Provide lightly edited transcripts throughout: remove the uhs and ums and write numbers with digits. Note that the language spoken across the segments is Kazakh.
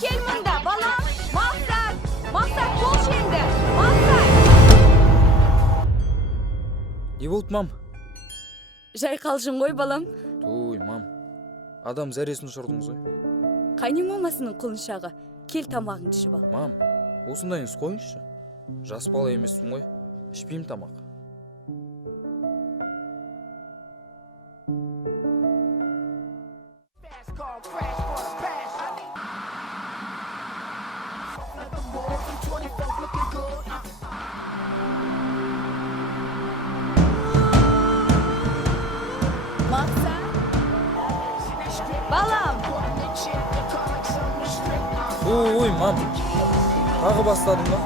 Кел мында, балам. Мақсат. Мақсат, болшы енді. Мақсат. Не болды, мам? Жай қалжың ғой, балам. Той, мам. Адам зәресін ұшырдыңыз ғой. Қайның мамасының құлыншағы. Кел тамағыңды ішіп ал. Мам, осындайыңыз қойыңызшы. Жас бала емеспін ғой. Ішпеймін тамақ. Балам! Ой, мам. Тағы бастадың ба?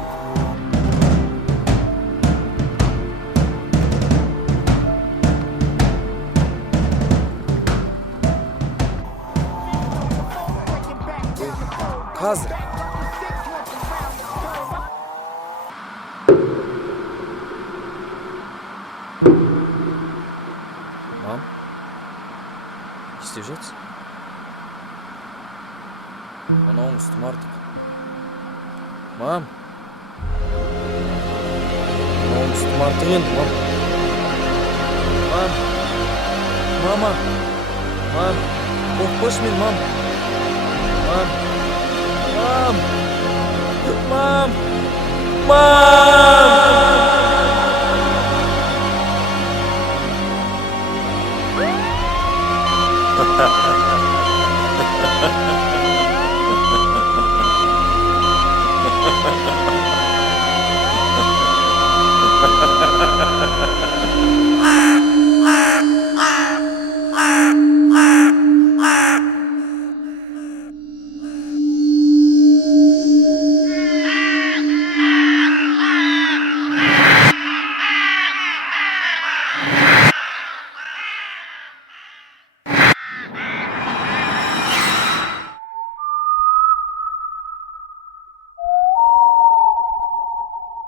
Қазір. Мам, не істеп жатсың? Мынауыңыз тым артық. Мам. Мынауыңыз тым артық енді, мам. Мам. Мама. Мам. Қорықпашы мен, мам. Мам. Мам. Мам. Мам.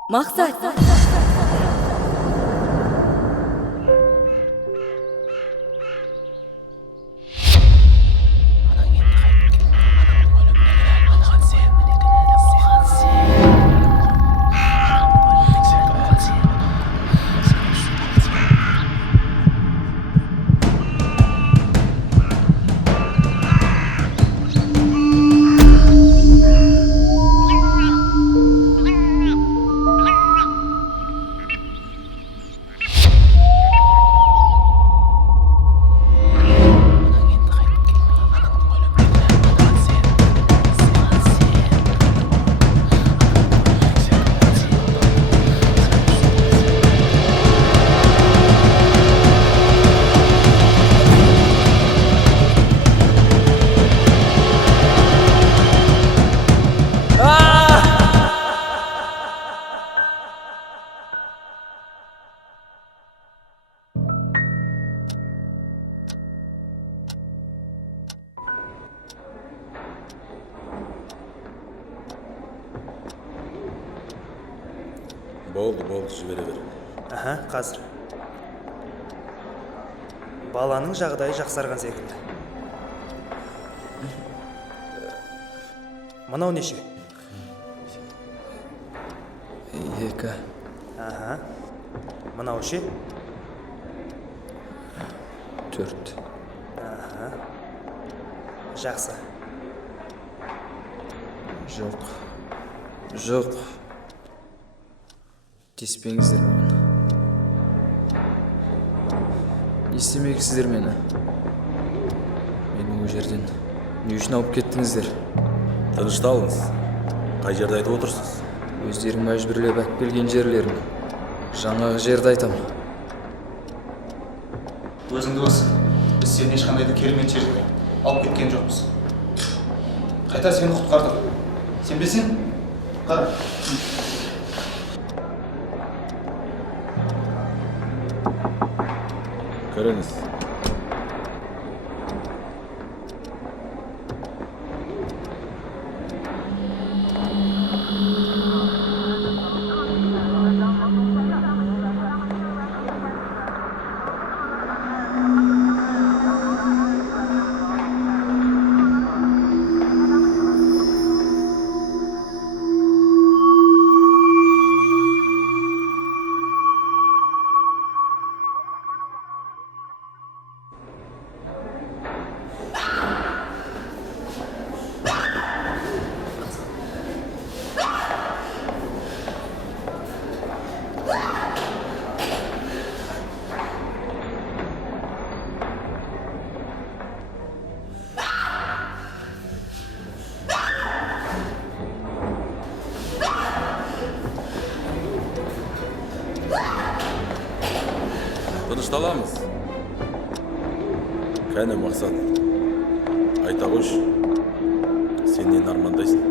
Мақсат! Болды, жібере бер. Қазір. Баланың жағдайы жақсарған секілді. Мынау неше? 2. Мынау ше? 4. Жақсы. Жоқ. Теспеңіздер маған. Не істемексіздер мені? Мені ол жерден не үшін алып кеттіңіздер? Тынышталыңыз. Қай жерді айтып отырсыз? Өздерің мәжбүрлеп әкеп келген жерлерім. Жаңағы жерді айтам. Өзіңді болсын. Біз сені ешқандай да керемет жерге алып кеткен жоқпыз. Қайта сені құтқардық. Сен білсең? Қара. Көріңіз. Тынышталамыз. Кәне мақсат. Айта қойш. Сен нені армандайсың?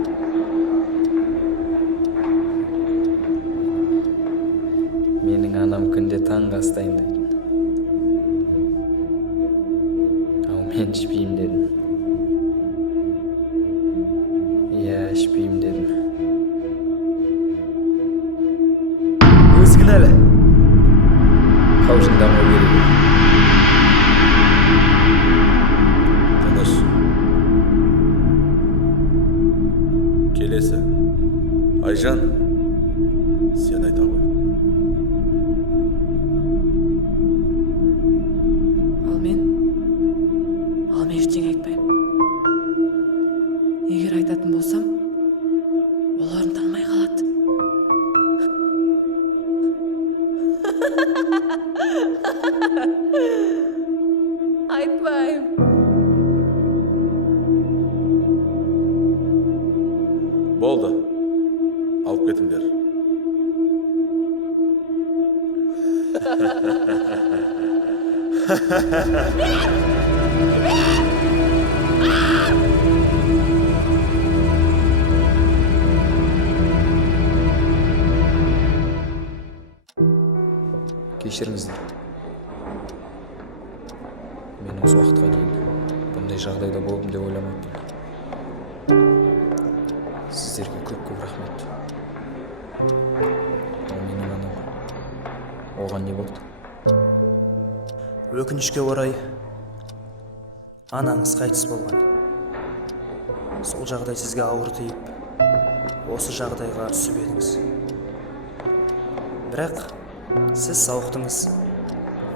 Менің анам күнде таңғы астайын дедім. Ал мен ішпеймін дедім. Иә, ішпеймін дедім. Өзгін әлі. Қаужыңдамау керек. Тыныш. Келесі. Айжан, сен айта қой. Ал мен ештеңе айтпаймын. Егер айтатын болсам, оларым танымай қалады. Айтпаймын. Болды. Алып кетіңдер. Кешіріңіздер. Мен осы уақытқа дейін бұндай жағдайда болдым деп ойламаппын. Сіздерге көп рахмет. Ал менің анам. Оған не болды? Өкінішке орай анаңыз қайтыс болған. Сол жағдай сізге ауыр тиіп, осы жағдайға түсіп едіңіз. Бірақ сіз сауықтыңыз.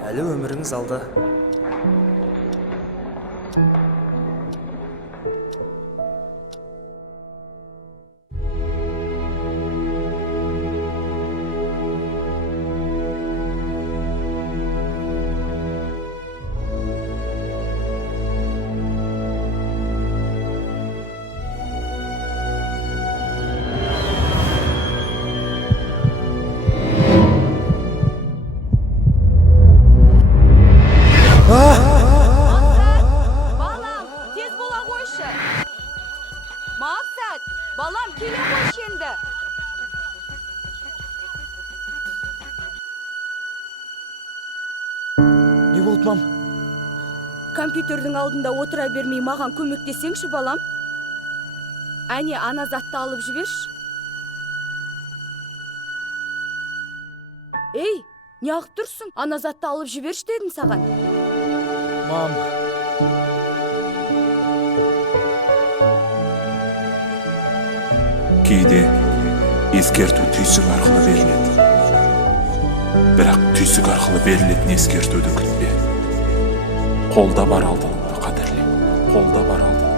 Әлі өміріңіз алда. Балам, тез бола қойшы. Мақсат, балам, келе қойшы енді. Не болды, мам? Компьютердің алдында отыра бермей маған көмектесеңші, балам. Әне, ана затты алып жіберші. Ей, неғып тұрсың? Ана затты алып жіберші дедім саған. Мам. Кейде ескерту түйсік арқылы беріледі. Бірақ түйсік арқылы берілетін ескертуді күтпе. Қолда бар алдыңды қадірле. Қолда бар алдыңды